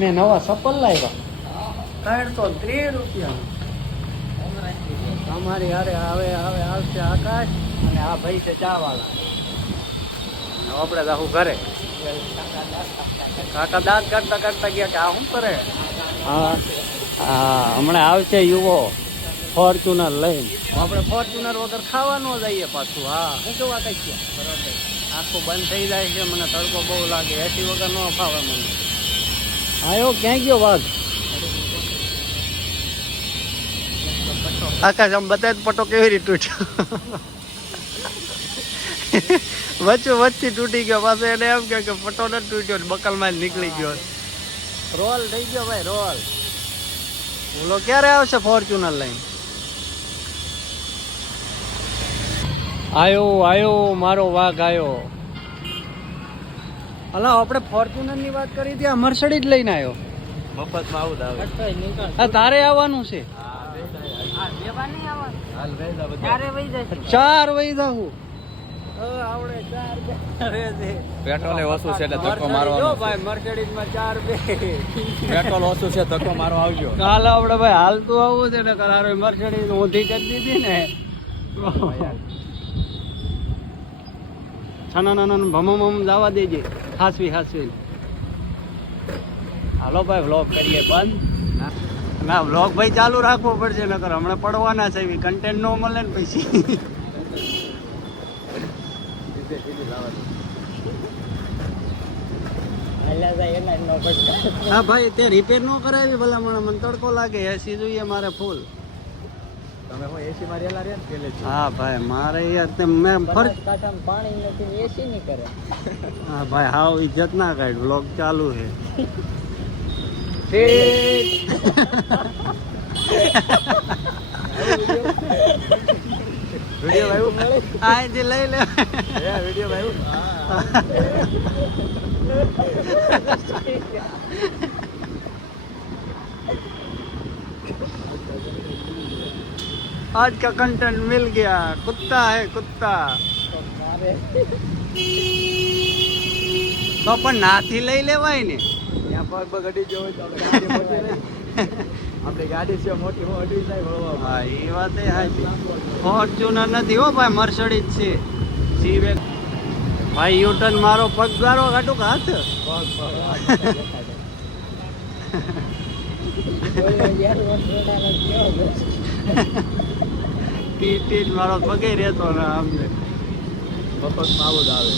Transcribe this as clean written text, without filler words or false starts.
મેં નવા ચપ્પલ લાવ્યા 330 રૂપિયા. અમારી હારે આવશે આકાશ અને આ ભાઈ છે ચા વાળા. આપણે જાહું ઘરે. કાકા દાંત કરતા કરતા ગયા કે આ શું કરે. હા હમણાં આવશે યુવો ફોર્ચ્યુનર લઈને. આપણે ફોર્ચ્યુનર વગર ખાવા ન જઈએ પાછું. હા શું કેવા કઈ ગયા આખું બંધ થઈ જાય છે. મને તડકો બહુ લાગે. એસી વગર ન ફાવે મને. આયો ક્યાં ગયો વાઘ. આકાશ આમ બતાય પટો કેવી રીતે તૂટ્યો. વચ્ચે તૂટી ગયો. પાછો એને એમ કે પટો ન તૂટ્યો બકલમાં નીકળી ગયો. રોલ થઈ ગયો ભાઈ રોલ. બોલો ક્યારે આવશે ફોર્ચ્યુનર લઈને. આયો મારો વાઘ આયો. હલા આપણે ફોર્ચ્યુનર ની વાત કરી હતી. આ મર્સિડીઝ લઈને આવ્યો. મફતમાં આવું આવે. તારે આવવાનું છે. 4 વહી જાઉં. પેટ્રોલ ઓછું છે એટલે ધક્કો મારવાનો ભાઈ. મર્સિડીઝ માં 4 બે. પેટ્રોલ ઓછું છે ધક્કો મારવા આવજો. કાલે આપડે ભાઈ હાલતું આવું છે ને કરારો મર્સિડીઝ ઊંધી કરી દીધી ને. છાના ભમમ જવા દેજે. હાસવી હાલો ભાઈ વ્લોગ કરીએ બંધ. ના વ્લોગ ભાઈ ચાલુ રાખવો પડશે નકર હમણાં પડવાના છે. એવી કન્ટેન્ટ ન મળે ને પછી. હા ભાઈ તે રિપેર ન કરાવી ભલા મને તડકો લાગે. એસી જોઈએ મારે ફૂલ. તમે એસી માં રેલા રે ને પેલે. હા ભાઈ મારે યાર તે મેં પાણી નથી એસી નહીં કરે. હા ભાઈ હાવ ઇજ્જત ના કાઢ. વ્લોગ ચાલુ છે. વિડિયો આવ્યું આ જે લઈ લે. વિડિયો આવ્યું. आज का कंटेंट मिल गया. कुत्ता है कुत्ता. તો પણ નાથી લઈ લેવાય ને. ત્યાં પગ અડી ગયો હોય તો આપણી ગાડી છે મોટી અડી જાય. હા એ વાત એ હાચી. ફોર્ચ્યુનર નથી હો ભાઈ મર્સિડીઝ છે. સીવેક ભાઈ યુટર્ન મારો પગ ગારો કાઢું કે હાથ. ટીટ મારો પગે રહેતો ને આમને. મફતમાં આવું જ આવે.